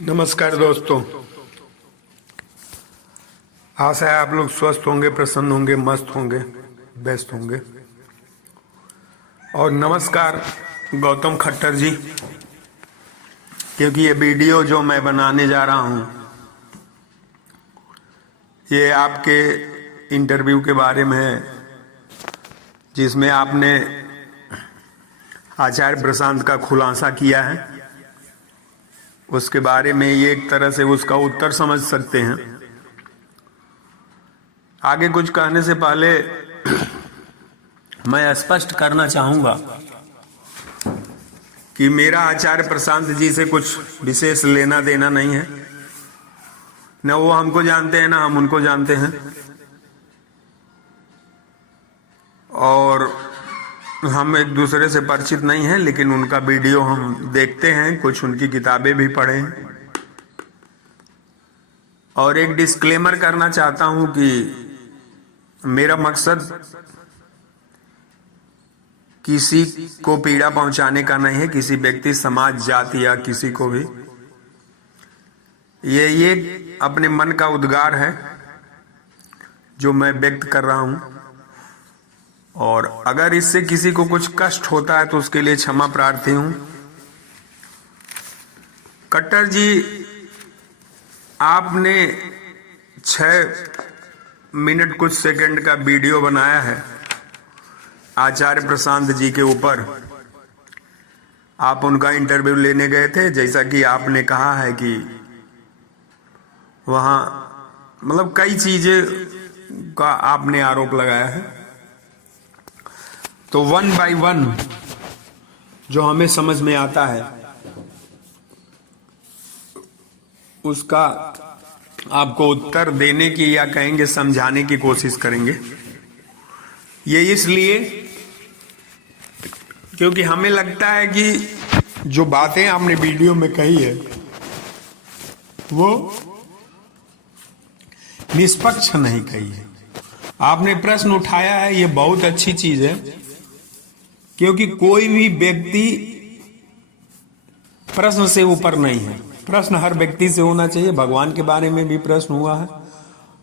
नमस्कार दोस्तों। आशा है आप लोग स्वस्थ होंगे, प्रसन्न होंगे, मस्त होंगे, बेस्ट होंगे। और नमस्कार गौतम खट्टर जी, क्योंकि ये वीडियो जो मैं बनाने जा रहा हूँ ये आपके इंटरव्यू के बारे में है, जिसमें आपने आचार्य प्रशांत का खुलासा किया है। उसके बारे में ये एक तरह से उसका उत्तर समझ सकते हैं। आगे कुछ कहने से पहले मैं स्पष्ट करना चाहूंगा कि मेरा आचार्य प्रशांत जी से कुछ विशेष लेना देना नहीं है। न वो हमको जानते हैं, ना हम उनको जानते हैं। और हम एक दूसरे से परिचित नहीं हैं, लेकिन उनका वीडियो हम देखते हैं, कुछ उनकी किताबें भी पढ़े हैं। और एक डिस्क्लेमर करना चाहता हूं कि मेरा मकसद किसी को पीड़ा पहुंचाने का नहीं है, किसी व्यक्ति, समाज, जाति या किसी को भी। ये अपने मन का उद्गार है जो मैं व्यक्त कर रहा हूं। और अगर इससे किसी को कुछ कष्ट होता है तो उसके लिए क्षमा प्रार्थी हूं। खट्टर जी, आपने 6 मिनट कुछ सेकंड का वीडियो बनाया है आचार्य प्रशांत जी के ऊपर। आप उनका इंटरव्यू लेने गए थे, जैसा कि आपने कहा है कि वहां मतलब कई चीजें का आपने आरोप लगाया है। तो 1 बाय 1 जो हमें समझ में आता है उसका आपको उत्तर देने की या कहेंगे समझाने की कोशिश करेंगे। ये इसलिए क्योंकि हमें लगता है कि जो बातें आपने वीडियो में कही है वो निष्पक्ष नहीं कही है। आपने प्रश्न उठाया है, ये बहुत अच्छी चीज है, क्योंकि कोई भी व्यक्ति प्रश्न से ऊपर नहीं है। प्रश्न हर व्यक्ति से होना चाहिए। भगवान के बारे में भी प्रश्न हुआ है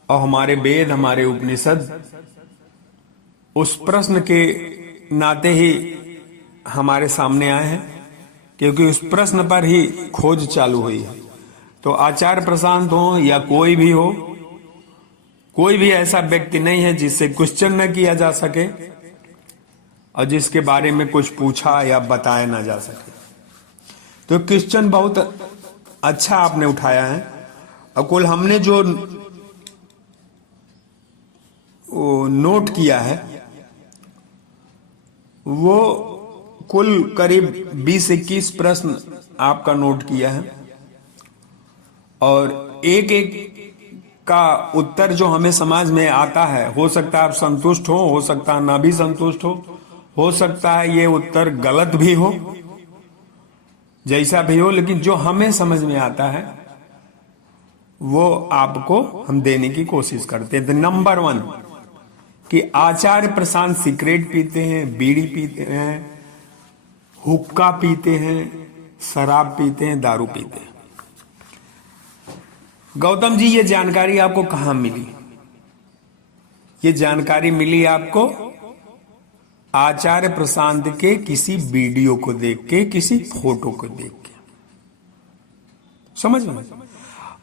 और हमारे वेद, हमारे उपनिषद उस प्रश्न के नाते ही हमारे सामने आए हैं, क्योंकि उस प्रश्न पर ही खोज चालू हुई है। तो आचार्य प्रशांत हो या कोई भी हो, कोई भी ऐसा व्यक्ति नहीं है जिससे क्वेश्चन न किया जा सके और जिसके बारे में कुछ पूछा या बताया ना जा सके। तो क्वेश्चन बहुत अच्छा आपने उठाया है। और कुल हमने जो नोट किया है वो कुल करीब 20-21 प्रश्न आपका नोट किया है, और एक एक का उत्तर जो हमें समझ में आता है, हो सकता है आप संतुष्ट हो सकता है ना भी संतुष्ट हो सकता है ये उत्तर गलत भी हो, जैसा भी हो, लेकिन जो हमें समझ में आता है वो आपको हम देने की कोशिश करते हैं। तो नंबर 1 कि आचार्य प्रशांत सिगरेट पीते हैं, बीड़ी पीते हैं, हुक्का पीते हैं, शराब पीते हैं, दारू पीते हैं। गौतम जी, ये जानकारी आपको कहां मिली? ये जानकारी मिली आपको आचार्य प्रशांत के किसी वीडियो को देख के, किसी फोटो को देख के, समझ में।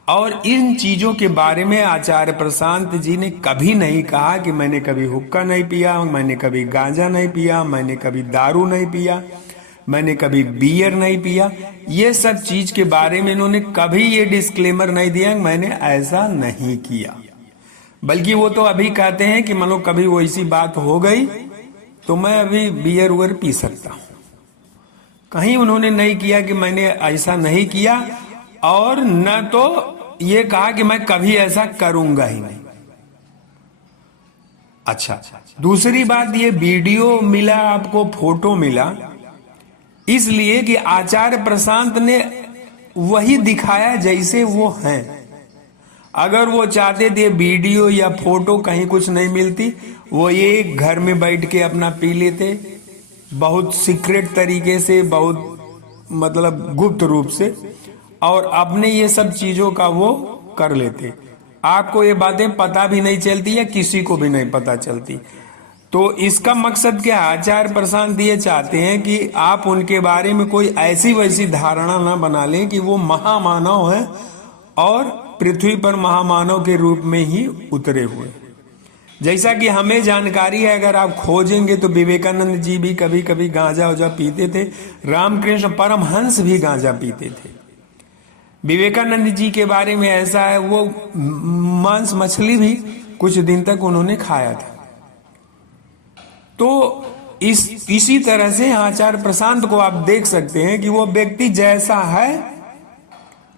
और इन चीजों के बारे में आचार्य प्रशांत जी ने कभी नहीं कहा कि मैंने कभी हुक्का नहीं पिया, मैंने कभी गांजा नहीं पिया, मैंने कभी दारू नहीं पिया, मैंने कभी बियर नहीं पिया। ये सब चीज के बारे में इन्होंने कभी ये डिस्क्लेमर नहीं दिया मैंने ऐसा नहीं किया। बल्कि वो तो अभी कहते हैं कि मान लो कभी वैसी बात हो गई तो मैं अभी बियर उयर पी सकता हूं। कहीं उन्होंने नहीं किया कि मैंने ऐसा नहीं किया, और न तो ये कहा कि मैं कभी ऐसा करूंगा ही नहीं। अच्छा, दूसरी बात, ये वीडियो मिला आपको, फोटो मिला इसलिए कि आचार्य प्रशांत ने वही दिखाया जैसे वो हैं। अगर वो चाहते थे वीडियो या फोटो कहीं कुछ नहीं मिलती, वो ये घर में बैठ के अपना पी लेते, बहुत सीक्रेट तरीके से, बहुत मतलब गुप्त रूप से, और अपने ये सब चीजों का वो कर लेते। आपको ये बातें पता भी नहीं चलती या किसी को भी नहीं पता चलती। तो इसका मकसद क्या है? आचार्य प्रशांत ये चाहते हैं कि आप उनके बारे में कोई ऐसी वैसी धारणा ना बना लें कि वो महामानव है और पृथ्वी पर महामानव के रूप में ही उतरे हुए। जैसा कि हमें जानकारी है, अगर आप खोजेंगे तो विवेकानंद जी भी कभी कभी गांजा उजा पीते थे, रामकृष्ण परमहंस भी गांजा पीते थे। विवेकानंद जी के बारे में ऐसा है, वो मांस मछली भी कुछ दिन तक उन्होंने खाया था। तो इसी तरह से आचार्य प्रशांत को आप देख सकते हैं कि वो व्यक्ति जैसा है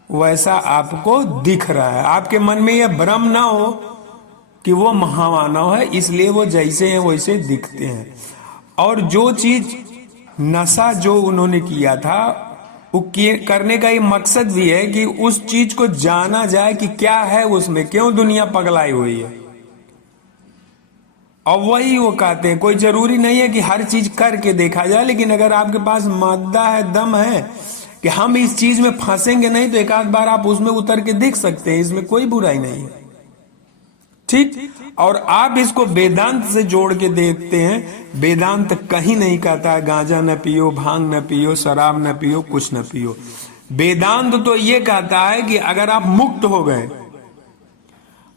वैसा आपको दिख रहा है। आपके मन में यह भ्रम ना हो कि वो महामानव है, इसलिए वो जैसे हैं वैसे दिखते हैं। और जो चीज नशा जो उन्होंने किया था वो करने का ये मकसद भी है कि उस चीज को जाना जाए कि क्या है उसमें, क्यों दुनिया पगलाई हुई है। और वही वो कहते हैं, कोई जरूरी नहीं है कि हर चीज करके देखा जाए, लेकिन अगर आपके पास मादा है, दम है कि हम इस चीज में फंसेंगे नहीं, तो एक आध बार आप उसमें उतर के देख सकते हैं, इसमें कोई बुराई नहीं है। ठीक। और आप इसको वेदांत से जोड़ के देखते हैं, वेदांत कहीं नहीं कहता गांजा न पियो, भांग न पियो, शराब न पियो, कुछ न पियो। वेदांत तो ये कहता है कि अगर आप मुक्त हो गए,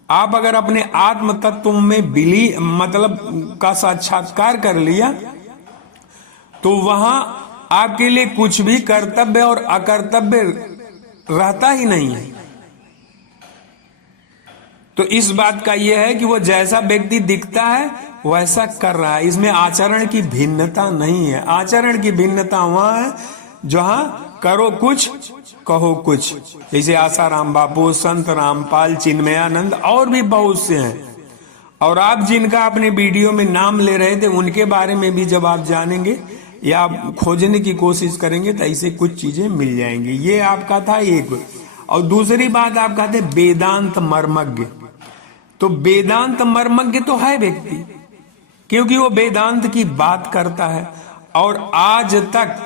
आप अगर अपने आत्म तत्व में मतलब का साक्षात्कार कर लिया, तो वहां आपके लिए कुछ भी कर्तव्य और अकर्तव्य रहता ही नहीं है। तो इस बात का यह है कि वो जैसा व्यक्ति दिखता है वैसा कर रहा है। इसमें आचरण की भिन्नता नहीं है। आचरण की भिन्नता वहां है जहां करो कुछ कहो कुछ, जैसे आसाराम बापू, संत रामपाल, चिन्मयानंद और भी बहुत से हैं। और आप जिनका अपने वीडियो में नाम ले रहे थे उनके बारे में भी जब आप जानेंगे या आप खोजने की कोशिश करेंगे तो ऐसे कुछ चीजें मिल जाएंगी। ये आपका था एक। और दूसरी बात आप कहते वेदांत मर्मज्ञ। तो वेदांत मर्मज्ञ तो है व्यक्ति, क्योंकि वो वेदांत की बात करता है। और आज तक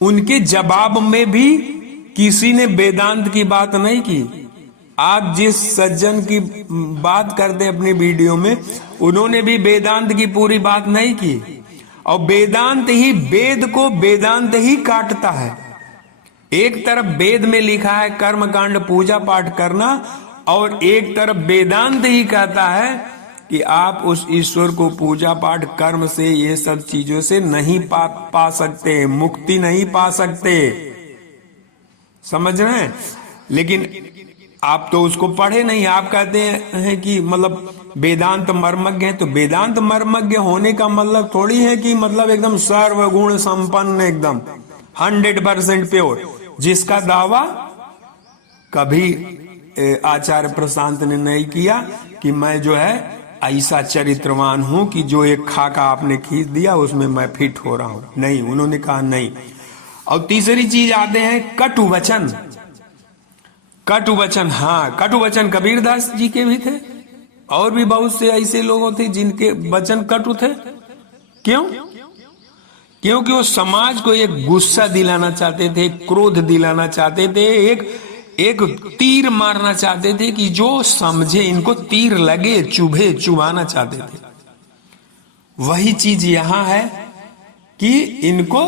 उनके जवाब में भी किसी ने वेदांत की बात नहीं की। आप जिस सज्जन की बात करते हैं अपने वीडियो में, उन्होंने भी वेदांत की पूरी बात नहीं की। और वेदांत ही वेद को वेदांत ही काटता है। एक तरफ वेद में लिखा है कर्मकांड पूजा पाठ करना, और एक तरफ वेदांत ही कहता है कि आप उस ईश्वर को पूजा पाठ कर्म से, ये सब चीजों से नहीं पा सकते, मुक्ति नहीं पा सकते। समझ रहे हैं? लेकिन आप तो उसको पढ़े नहीं। आप कहते हैं कि मतलब वेदांत मर्मज्ञ है, तो वेदांत मर्मज्ञ होने का मतलब थोड़ी है कि मतलब एकदम सर्वगुण संपन्न, एकदम 100% प्योर, जिसका दावा कभी आचार्य प्रशांत ने नहीं किया कि मैं जो है ऐसा चरित्रवान हूं कि जो एक खाका आपने खींच दिया उसमें मैं फिट हो रहा हूं। नहीं, उन्होंने कहा नहीं। और तीसरी चीज आते हैं कटु वचन। कटु वचन, हाँ, कटु वचन कबीरदास जी के भी थे, और भी बहुत से ऐसे लोग थे जिनके वचन कटु थे। क्यों? क्योंकि वो समाज को एक गुस्सा दिलाना चाहते थे, क्रोध दिलाना चाहते थे, एक तीर मारना चाहते थे कि जो समझे इनको तीर लगे, चुभे, चुभाना चाहते थे। वही चीज यहां है कि इनको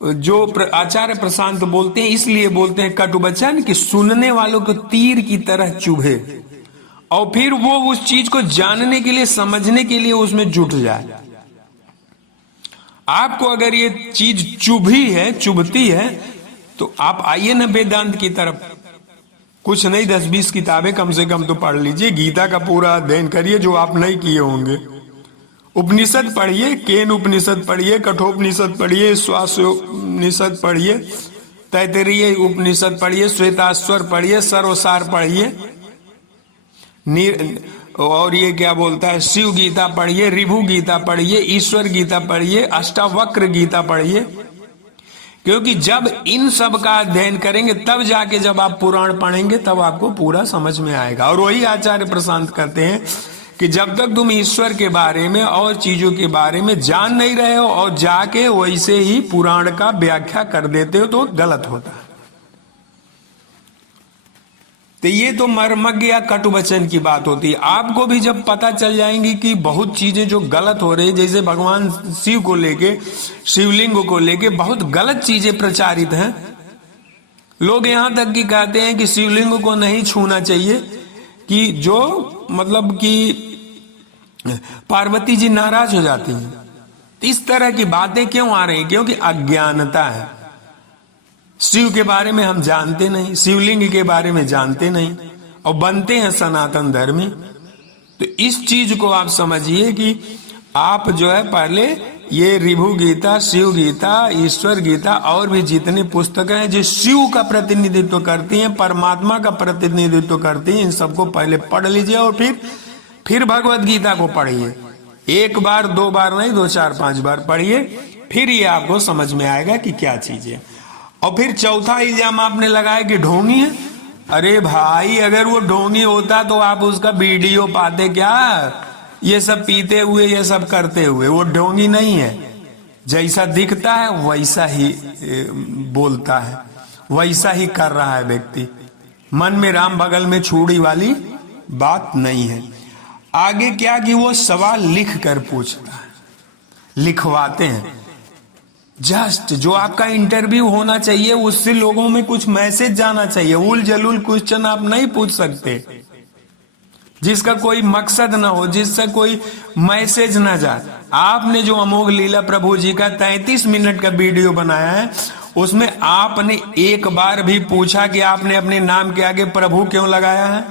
जो आचार्य प्रशांत बोलते हैं, इसलिए बोलते हैं कटु वचन कि सुनने वालों को तीर की तरह चुभे, और फिर वो उस चीज को जानने के लिए, समझने के लिए उसमें जुट जाए। आपको अगर ये चीज चुभी है, चुभती है, तो आप आइए ना वेदांत की तरफ। कुछ नहीं, 10-20 किताबें कम से कम तो पढ़ लीजिए। गीता का पूरा अध्ययन करिए जो आप नहीं किए होंगे। उपनिषद पढ़िए, केन उपनिषद पढ़िए, कठोपनिषद पढ़िए, स्वास्योपनिषद पढ़िए, तैतरीय उपनिषद पढ़िए, श्वेताश्वर पढ़िए, सर्वसार पढ़िए, और ये क्या बोलता है, शिव गीता पढ़िए, ऋभु गीता पढ़िए, ईश्वर गीता पढ़िए, अष्टावक्र गीता पढ़िए। क्योंकि जब इन सब का अध्ययन करेंगे तब जाके जब आप पुराण पढ़ेंगे तब आपको पूरा समझ में आएगा। और वही आचार्य प्रशांत कहते हैं कि जब तक तुम ईश्वर के बारे में और चीजों के बारे में जान नहीं रहे हो और जाके वैसे ही पुराण का व्याख्या कर देते हो तो गलत होता है। तो ये तो मर्मज्ञ या कटुवचन की बात होती है। आपको भी जब पता चल जाएंगी कि बहुत चीजें जो गलत हो रही है, जैसे भगवान शिव को लेके, शिवलिंग को लेके बहुत गलत चीजें प्रचारित हैं। लोग यहां तक कि कहते हैं कि शिवलिंग को नहीं छूना चाहिए, कि जो मतलब कि पार्वती जी नाराज हो जाती हैं। इस तरह की बातें क्यों आ रही? क्योंकि अज्ञानता है। शिव के बारे में हम जानते नहीं, शिवलिंग के बारे में जानते नहीं, और बनते हैं सनातन धर्मी। तो इस चीज को आप समझिए कि आप जो है पहले ये ऋभु गीता, शिव गीता, ईश्वर गीता और भी जितनी पुस्तकें हैं जो शिव का प्रतिनिधित्व करती हैं, परमात्मा का प्रतिनिधित्व करती हैं, इन सबको पहले पढ़ लीजिए और फिर भगवत गीता को पढ़िए। एक बार दो बार नहीं, 2 4 5 बार पढ़िए, फिर ये आपको समझ में आएगा कि क्या चीज है। और फिर चौथा इल्जाम आपने लगाया कि ढोंगी है। अरे भाई, अगर वो ढोंगी होता तो आप उसका वीडियो पाते क्या? ये सब पीते हुए, ये सब करते हुए। वो ढोंगी नहीं है, जैसा दिखता है वैसा ही बोलता है, वैसा ही कर रहा है व्यक्ति। मन में राम बगल में छुरी वाली बात नहीं है। आगे क्या कि वो सवाल लिख कर पूछता है, लिखवाते हैं। जस्ट जो आपका इंटरव्यू होना चाहिए उससे लोगों में कुछ मैसेज जाना चाहिए। उल जलूल क्वेश्चन आप नहीं पूछ सकते जिसका कोई मकसद ना हो, जिससे कोई मैसेज ना जाए। आपने जो अमोघ लीला प्रभु जी का 33 मिनट का वीडियो बनाया है, उसमें आपने एक बार भी पूछा कि आपने अपने नाम के आगे प्रभु क्यों लगाया है?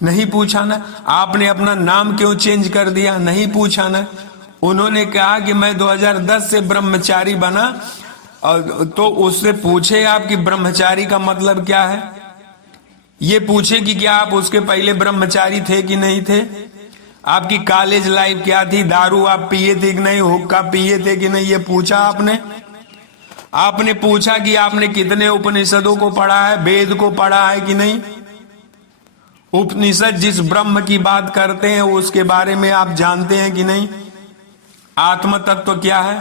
नहीं पूछा ना। आपने अपना नाम क्यों चेंज कर दिया? नहीं पूछा ना। उन्होंने कहा कि मैं 2010 से ब्रह्मचारी बना, और तो उससे पूछे आप कि ब्रह्मचारी का मतलब क्या है? ये पूछे कि क्या आप उसके पहले ब्रह्मचारी थे कि नहीं थे? आपकी कॉलेज लाइफ क्या थी? दारू आप पिए थे कि नहीं? हुक्का पिए थे कि नहीं? ये पूछा आपने? आपने पूछा कि आपने कितने उपनिषदों को पढ़ा है, वेद को पढ़ा है कि नहीं? उपनिषद जिस ब्रह्म की बात करते हैं उसके बारे में आप जानते हैं कि नहीं? आत्म तत्व क्या है?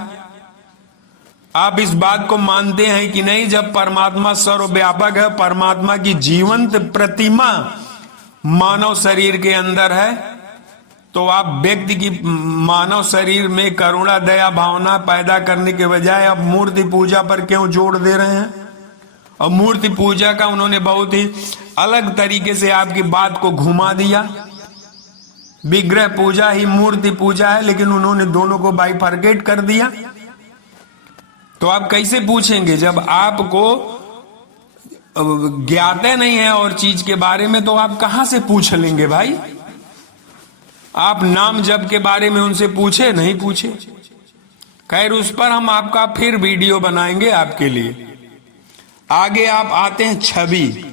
आप इस बात को मानते हैं कि नहीं? जब परमात्मा सर्वव्यापक है, परमात्मा की जीवंत प्रतिमा मानव शरीर के अंदर है, तो आप व्यक्ति की मानव शरीर में करुणा, दया, भावना पैदा करने के बजाय आप मूर्ति पूजा पर क्यों जोड़ दे रहे हैं? और मूर्ति पूजा का उन्होंने बहुत ही अलग तरीके से आपकी बात को घुमा दिया। विग्रह पूजा ही मूर्ति पूजा है, लेकिन उन्होंने दोनों को बाइफरकेट कर दिया। तो आप कैसे पूछेंगे जब आपको ज्ञात नहीं है और चीज के बारे में? तो आप कहां से पूछ लेंगे भाई? आप नाम जप के बारे में उनसे पूछे? नहीं पूछे। खैर, उस पर हम आपका फिर वीडियो बनाएंगे आपके लिए। आगे आप आते हैं छवि।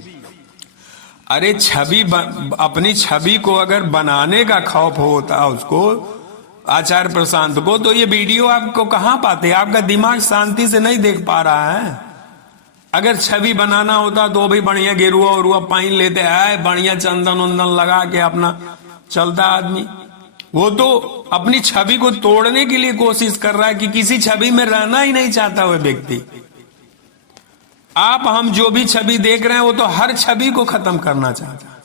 अरे छवि, अपनी छवि को अगर बनाने का खौफ होता उसको, आचार्य प्रशांत को, तो ये वीडियो आपको कहां पाते? आपका दिमाग शांति से नहीं देख पा रहा है। अगर छवि बनाना होता तो भी बढ़िया गेरुआ उरुआ पहन लेते हैं, बढ़िया चंदन उंदन लगा के अपना चलता आदमी। वो तो अपनी छवि को तोड़ने के लिए कोशिश कर रहा है कि किसी छवि में रहना ही नहीं चाहता वह व्यक्ति। आप हम जो भी छवि देख रहे हैं वो तो हर छवि को खत्म करना चाहता है,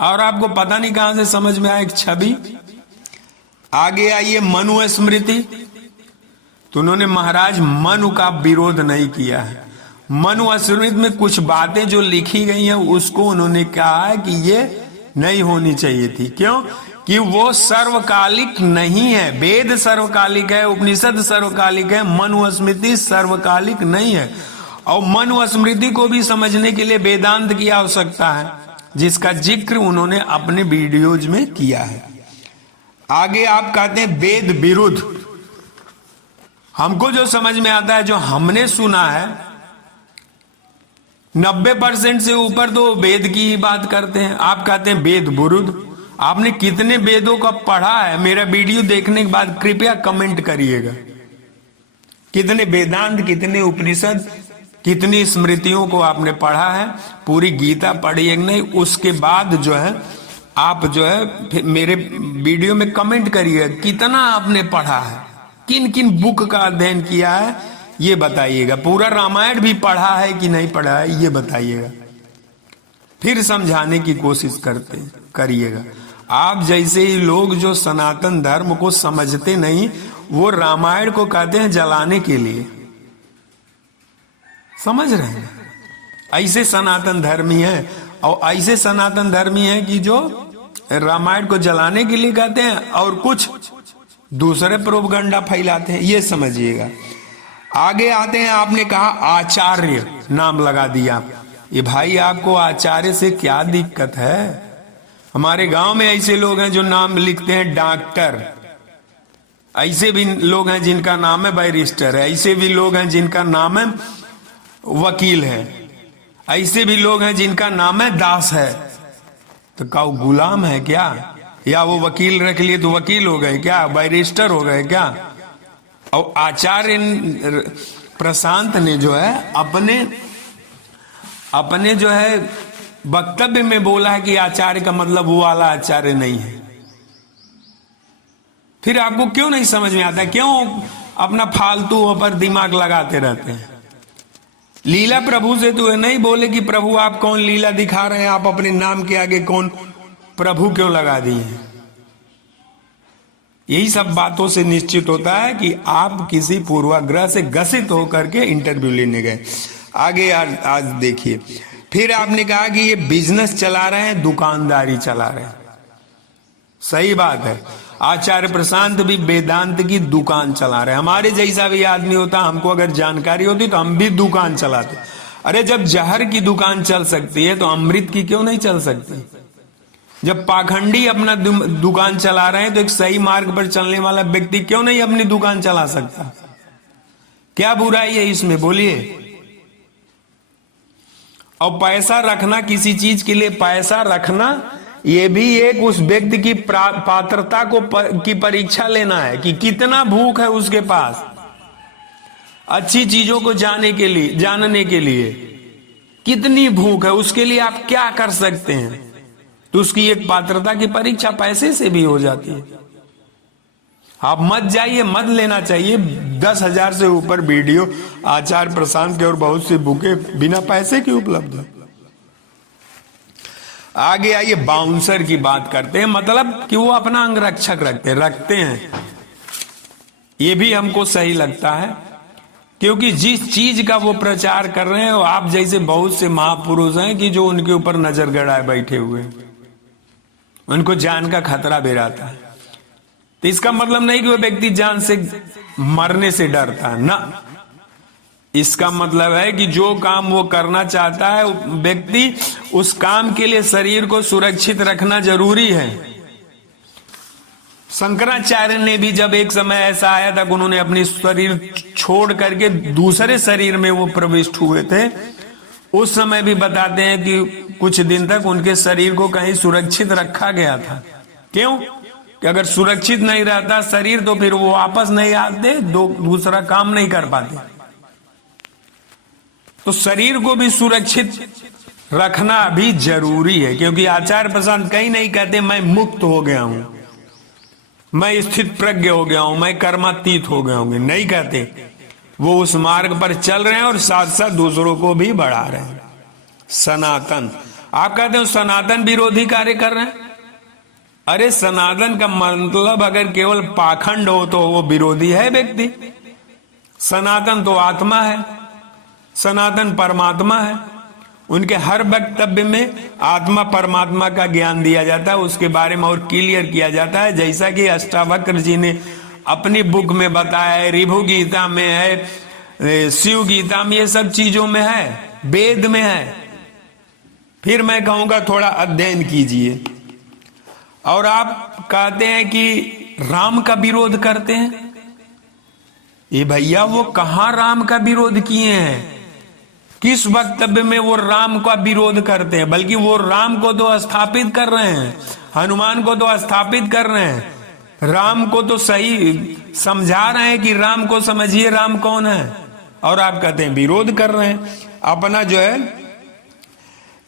और आपको पता नहीं कहां से समझ में आए एक छवि। आगे आइए मनु स्मृति। तो उन्होंने महाराज मनु का विरोध नहीं किया है। मनु स्मृति में कुछ बातें जो लिखी गई हैं उसको उन्होंने कहा है कि ये नहीं होनी चाहिए थी। क्यों? कि वो सर्वकालिक नहीं है। वेद सर्वकालिक है, उपनिषद सर्वकालिक है, मनुस्मृति सर्वकालिक नहीं है। और मनुस्मृति को भी समझने के लिए वेदांत की आवश्यकता है, जिसका जिक्र उन्होंने अपने वीडियोज में किया है। आगे आप कहते हैं वेद विरुद्ध। हमको जो समझ में आता है, जो हमने सुना है, 90% से ऊपर तो वेद की ही बात करते हैं। आप कहते हैं वेद विरुद्ध। आपने कितने वेदों का पढ़ा है? मेरा वीडियो देखने के बाद कृपया कमेंट करिएगा। कितने वेदांत, कितने उपनिषद, कितनी स्मृतियों को आपने पढ़ा है? पूरी गीता पढ़ी है नहीं? उसके बाद जो है आप जो है मेरे वीडियो में कमेंट करिए कितना आपने पढ़ा है, किन किन बुक का अध्ययन किया है, ये बताइएगा। पूरा रामायण भी पढ़ा है कि नहीं पढ़ा है ये बताइएगा, फिर समझाने की कोशिश करिएगा। आप जैसे ही लोग जो सनातन धर्म को समझते नहीं, वो रामायण को कहते हैं जलाने के लिए। समझ रहे हैं? ऐसे सनातन धर्मी है, और ऐसे सनातन धर्मी है कि जो रामायण को जलाने के लिए कहते हैं और कुछ दूसरे प्रोपगंडा फैलाते हैं, ये समझिएगा। आगे आते हैं, आपने कहा आचार्य नाम लगा दिया। ये भाई आपको आचार्य से क्या दिक्कत है? हमारे गांव में ऐसे लोग हैं जो नाम लिखते हैं डॉक्टर, ऐसे भी लोग हैं जिनका नाम है बैरिस्टर है, ऐसे भी लोग हैं जिनका नाम है वकील है, ऐसे भी लोग हैं जिनका नाम है दास है। तो क्या गुलाम है क्या? या वो वकील रख लिए तो वकील हो गए क्या? बैरिस्टर हो गए क्या? और आचार्य प्रशांत ने जो है अपने जो है वक्तव्य में बोला है कि आचार्य का मतलब वो वाला आचार्य नहीं है। फिर आपको क्यों नहीं समझ में आता? क्यों अपना फालतू पर दिमाग लगाते रहते हैं? लीला प्रभु से तो नहीं बोले कि प्रभु आप कौन लीला दिखा रहे हैं, आप अपने नाम के आगे कौन प्रभु क्यों लगा दिए हैं? यही सब बातों से निश्चित होता है कि आप किसी पूर्वाग्रह से ग्रसित होकर के इंटरव्यू लेने गए। आगे आज देखिए, फिर आपने कहा कि ये बिजनेस चला रहे हैं, दुकानदारी चला रहे हैं। सही बात है, आचार्य प्रशांत भी वेदांत की दुकान चला रहे हैं। हमारे जैसा भी आदमी होता, हमको अगर जानकारी होती तो हम भी दुकान चलाते। अरे जब जहर की दुकान चल सकती है तो अमृत की क्यों नहीं चल सकती? जब पाखंडी अपना दुकान चला रहे हैं तो एक सही मार्ग पर चलने वाला व्यक्ति क्यों नहीं अपनी दुकान चला सकता? क्या बुराई है इसमें, बोलिए? और पैसा रखना, किसी चीज के लिए पैसा रखना, ये भी एक उस व्यक्ति की पात्रता की परीक्षा लेना है कि कितना भूख है उसके पास अच्छी चीजों को जानने के लिए कितनी भूख है, उसके लिए आप क्या कर सकते हैं। तो उसकी एक पात्रता की परीक्षा पैसे से भी हो जाती है। आप मत जाइए, मत लेना चाहिए। 10,000 से ऊपर वीडियो आचार्य प्रशांत के और बहुत सी बुकें बिना पैसे की उपलब्ध है। आगे आइए, बाउंसर की बात करते हैं, मतलब कि वो अपना अंगरक्षक रखते हैं। ये भी हमको सही लगता है, क्योंकि जिस चीज का वो प्रचार कर रहे हैं, वो आप जैसे बहुत से महापुरुष हैं कि जो उनके ऊपर नजर गड़ाए बैठे हुए, उनको जान का खतरा भी रहता है। तो इसका मतलब नहीं कि वो व्यक्ति जान से मरने से डरता है ना, इसका मतलब है कि जो काम वो करना चाहता है व्यक्ति, उस काम के लिए शरीर को सुरक्षित रखना जरूरी है। शंकराचार्य ने भी जब एक समय ऐसा आया था, उन्होंने अपनी शरीर छोड़ करके दूसरे शरीर में वो प्रविष्ट हुए थे, उस समय भी बताते हैं कि कुछ दिन तक उनके शरीर को कहीं सुरक्षित रखा गया था। क्यों? कि अगर सुरक्षित नहीं रहता शरीर तो फिर वो वापस नहीं आते, दूसरा काम नहीं कर पाते। तो शरीर को भी सुरक्षित रखना भी जरूरी है, क्योंकि आचार्य प्रशांत कहीं नहीं कहते मैं मुक्त हो गया हूं, मैं स्थित प्रज्ञ हो गया हूं, मैं कर्मातीत हो गया हूं, नहीं कहते। वो उस मार्ग पर चल रहे हैं और साथ साथ दूसरों को भी बढ़ा रहे हैं। सनातन, आप कहते हो सनातन विरोधी कार्य कर रहे हैं। अरे सनातन का मतलब अगर केवल पाखंड हो तो वो विरोधी है व्यक्ति। सनातन तो आत्मा है, सनातन परमात्मा है। उनके हर वक्तव्य में आत्मा परमात्मा का ज्ञान दिया जाता है, उसके बारे में और क्लियर किया जाता है, जैसा कि अष्टावक्र जी ने अपनी बुक में बताया है, ऋभु गीता में है, शिव गीता में, ये सब चीजों में है, वेद में है। फिर मैं कहूंगा थोड़ा अध्ययन कीजिए। और आप कहते हैं कि राम का विरोध करते हैं। ये भैया वो कहां राम का विरोध किए हैं? किस वक्तव्य में वो राम का विरोध करते हैं? बल्कि वो राम को तो स्थापित कर रहे हैं, हनुमान को तो स्थापित कर रहे हैं, राम को तो सही समझा रहे हैं कि राम को समझिए राम कौन है, और आप कहते हैं विरोध कर रहे हैं। अपना जो है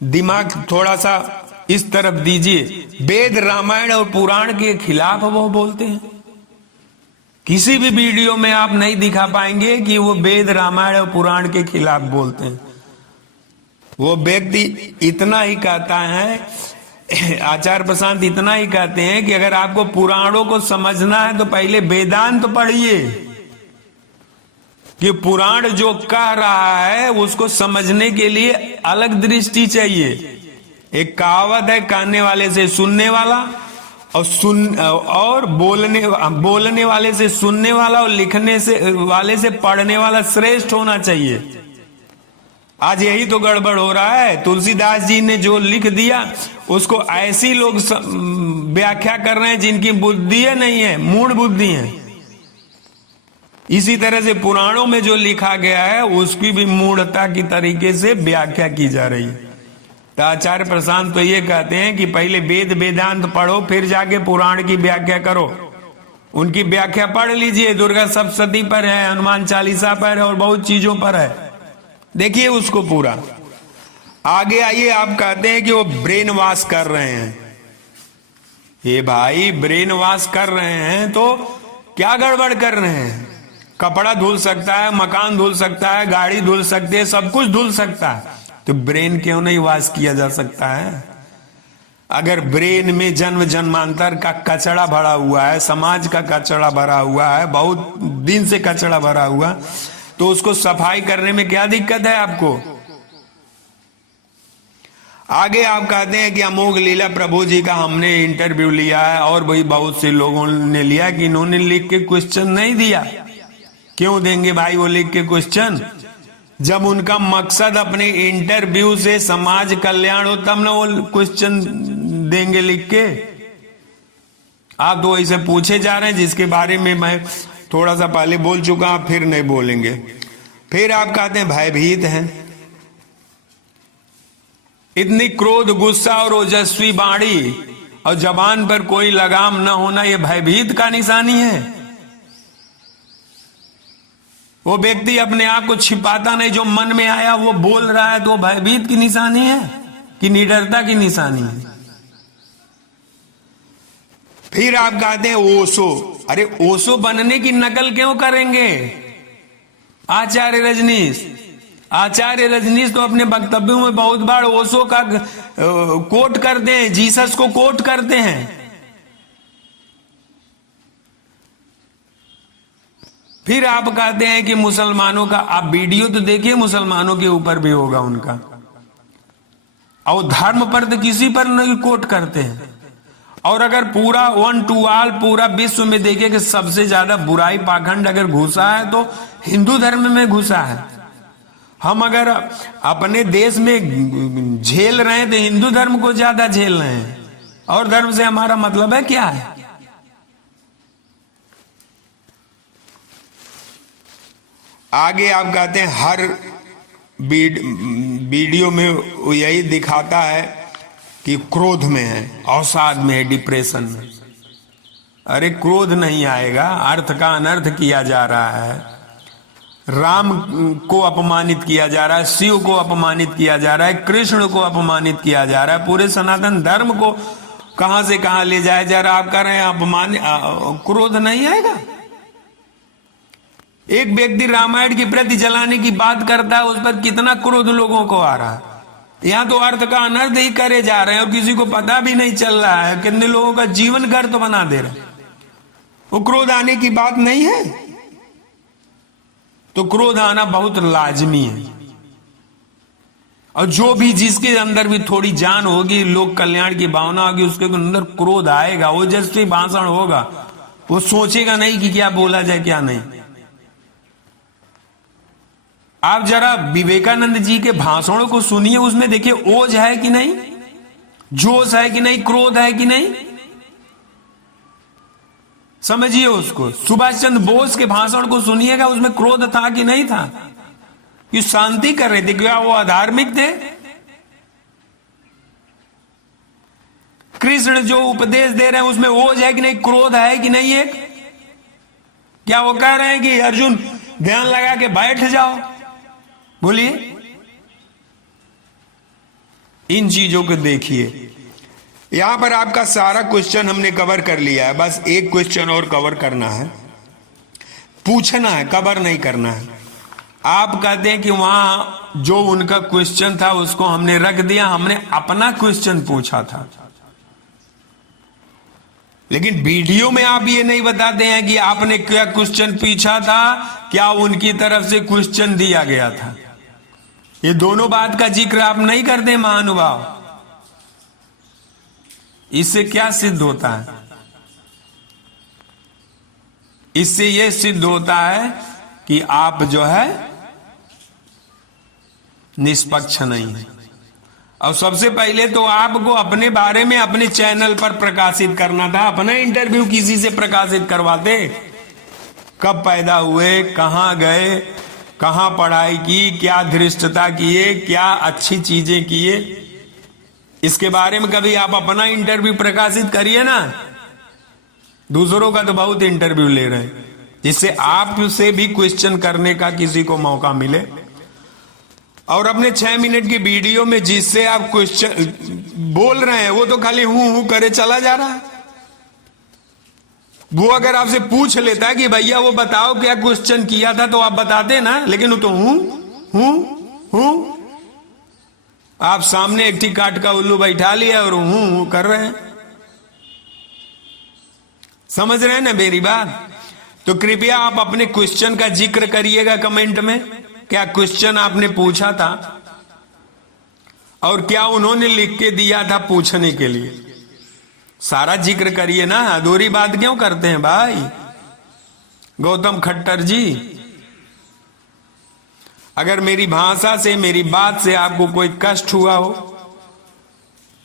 दिमाग थोड़ा सा इस तरफ दीजिए। वेद रामायण और पुराण के खिलाफ वो बोलते हैं। किसी भी वीडियो में आप नहीं दिखा पाएंगे कि वो वेद रामायण और पुराण के खिलाफ बोलते हैं। वो व्यक्ति इतना ही कहता है, आचार्य प्रशांत इतना ही कहते हैं कि अगर आपको पुराणों को समझना है तो पहले वेदांत पढ़िए, कि पुराण जो कह रहा है उसको समझने के लिए अलग दृष्टि चाहिए। एक कहावत है, कहने वाले से सुनने वाला और बोलने वाले से सुनने वाला और लिखने से वाले से पढ़ने वाला श्रेष्ठ होना चाहिए। आज यही तो गड़बड़ हो रहा है। तुलसीदास जी ने जो लिख दिया उसको ऐसी लोग व्याख्या कर रहे हैं जिनकी बुद्धि नहीं है, मूढ़ बुद्धि है। इसी तरह से पुराणों में जो लिखा गया है उसकी भी मूढ़ता की तरीके से व्याख्या की जा रही है। तो आचार्य प्रशांत तो ये कहते हैं कि पहले वेद वेदांत पढ़ो, फिर जाके पुराण की व्याख्या करो। उनकी व्याख्या पढ़ लीजिए, दुर्गा सप्तशती पर है, हनुमान चालीसा पर है और बहुत चीजों पर है, देखिए उसको पूरा। आगे आइए, आप कहते हैं कि वो ब्रेन वॉश कर रहे हैं। ये भाई ब्रेन वॉश कर रहे हैं तो क्या गड़बड़ कर रहे हैं? कपड़ा धुल सकता है, मकान धुल सकता है, गाड़ी धुल सकती है, सब कुछ धुल सकता है, तो ब्रेन क्यों नहीं वॉश किया जा सकता है? अगर ब्रेन में जन्म जन्मांतर का कचरा भरा हुआ है, समाज का कचरा भरा हुआ है, बहुत दिन से कचरा भरा हुआ, तो उसको सफाई करने में क्या दिक्कत है आपको? आगे आप कहते हैं कि अमोघ लीला प्रभु जी का हमने इंटरव्यू लिया है और वही बहुत से लोगों ने लिया कि इन्होंने लिख के क्वेश्चन नहीं दिया। क्यों देंगे भाई वो लिख के क्वेश्चन? जब उनका मकसद अपने इंटरव्यू से समाज कल्याण हो तब ना वो क्वेश्चन देंगे लिख के। आप तो ऐसे पूछे जा रहे हैं जिसके बारे में मैं थोड़ा सा पहले बोल चुका हूं, फिर नहीं बोलेंगे। फिर आप कहते हैं भयभीत हैं। इतनी क्रोध, गुस्सा और ओजस्वी वाणी और जबान पर कोई लगाम न होना, यह भयभीत का निशानी है। वो व्यक्ति अपने आप को छिपाता नहीं, जो मन में आया वो बोल रहा है, तो वो भयभीत की निशानी है कि निडरता की निशानी है? फिर आप कहते हैं ओशो। अरे ओशो बनने की नकल क्यों करेंगे आचार्य रजनीश? आचार्य रजनीश तो अपने वक्तव्यों में बहुत बार ओशो का कोट करते हैं, जीसस को कोट करते हैं। फिर आप कहते हैं कि मुसलमानों का, आप वीडियो तो देखिए, मुसलमानों के ऊपर भी होगा उनका, और धर्म पर तो किसी पर नहीं कोट करते हैं। और अगर पूरा वन टू ऑल पूरा विश्व में देखें कि सबसे ज्यादा बुराई पाखंड अगर घुसा है तो हिंदू धर्म में घुसा है। हम अगर अपने देश में झेल रहे हैं तो हिंदू धर्म को ज्यादा झेल रहे हैं, और धर्म से हमारा मतलब है क्या है? आगे आप कहते हैं हर वीडियो में वो यही दिखाता है कि क्रोध में है, अवसाद में है, डिप्रेशन में। अरे क्रोध नहीं आएगा, अर्थ का अनर्थ किया जा रहा है, राम को अपमानित किया जा रहा है, शिव को अपमानित किया जा रहा है, कृष्ण को अपमानित किया जा रहा है, पूरे सनातन धर्म को कहां से कहां ले जाया जा रहा है। आप कह रहे हैं अपमान, क्रोध नहीं आएगा? एक व्यक्ति रामायण की प्रति जलाने की बात करता है, उस पर कितना क्रोध लोगों को आ रहा है। यहां तो अर्थ का अनर्थ ही करे जा रहे हैं और किसी को पता भी नहीं चल रहा है, कितने लोगों का जीवन गर्त बना दे रहे हैं। वो क्रोध आने की बात नहीं है। तो क्रोध आना बहुत लाजमी है, और जो भी जिसके अंदर भी थोड़ी जान होगी, लोक कल्याण की भावना होगी, उसके अंदर क्रोध आएगा, ओजस्वी भाषण होगा, वो सोचेगा नहीं कि क्या बोला जाए क्या नहीं। आप जरा विवेकानंद जी के भाषणों को सुनिए, उसमें देखिए ओज है कि नहीं, जोश है कि नहीं, क्रोध है कि नहीं, समझिए उसको। सुभाष चंद्र बोस के भाषण को सुनिएगा, उसमें क्रोध था कि नहीं था? कि शांति कर रहे थे? क्या वो अधार्मिक थे? कृष्ण जो उपदेश दे रहे हैं उसमें ओज है कि नहीं, क्रोध है कि नहीं? एक क्या वो कह रहे हैं कि अर्जुन ध्यान लगा के बैठ जाओ? बोलिए। इन चीजों को देखिए। यहां पर आपका सारा क्वेश्चन हमने कवर कर लिया है, बस एक क्वेश्चन और कवर करना है। पूछना है, कवर नहीं करना है। आप कहते हैं कि वहां जो उनका क्वेश्चन था उसको हमने रख दिया, हमने अपना क्वेश्चन पूछा था। लेकिन वीडियो में आप ये नहीं बताते हैं कि आपने क्या क्वेश्चन पूछा था, क्या उनकी तरफ से क्वेश्चन दिया गया था। ये दोनों बात का जिक्र आप नहीं करते महानुभाव। इससे क्या सिद्ध होता है? इससे यह सिद्ध होता है कि आप जो है निष्पक्ष नहीं है। और सबसे पहले तो आपको अपने बारे में अपने चैनल पर प्रकाशित करना था। अपना इंटरव्यू किसी से प्रकाशित करवाते, कब पैदा हुए, कहां गए, कहां पढ़ाई की, क्या धृष्टता किए, क्या अच्छी चीजें किए, इसके बारे में कभी आप अपना इंटरव्यू प्रकाशित करिए ना। दूसरों का तो बहुत इंटरव्यू ले रहे हैं, जिससे आपसे भी क्वेश्चन करने का किसी को मौका मिले। और अपने 6 मिनट की वीडियो में जिससे आप क्वेश्चन बोल रहे हैं वो तो खाली हूं करे चला जा रहा है। वो अगर आपसे पूछ लेता है कि भैया वो बताओ क्या क्वेश्चन किया था, तो आप बताते ना, लेकिन वो तो हूं आप सामने एक ठी काट का उल्लू बैठा लिया और हूं कर रहे हैं। समझ रहे हैं ना मेरी बात? तो कृपया आप अपने क्वेश्चन का जिक्र करिएगा कमेंट में। क्या क्वेश्चन आपने पूछा था और क्या उन्होंने लिख के दिया था पूछने के लिए, सारा जिक्र करिए ना। अधूरी बात क्यों करते हैं भाई गौतम खट्टर जी? अगर मेरी भाषा से, मेरी बात से आपको कोई कष्ट हुआ हो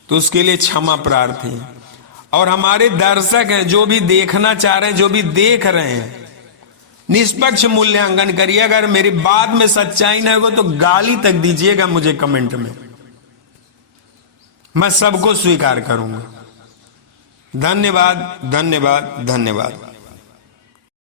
तो उसके लिए क्षमा प्रार्थी। और हमारे दर्शक हैं जो भी देखना चाह रहे हैं, जो भी देख रहे हैं, निष्पक्ष मूल्यांकन करिए। अगर मेरी बात में सच्चाई नहीं होगा तो गाली तक दीजिएगा मुझे कमेंट में, मैं सबको स्वीकार करूंगा। धन्यवाद, धन्यवाद, धन्यवाद।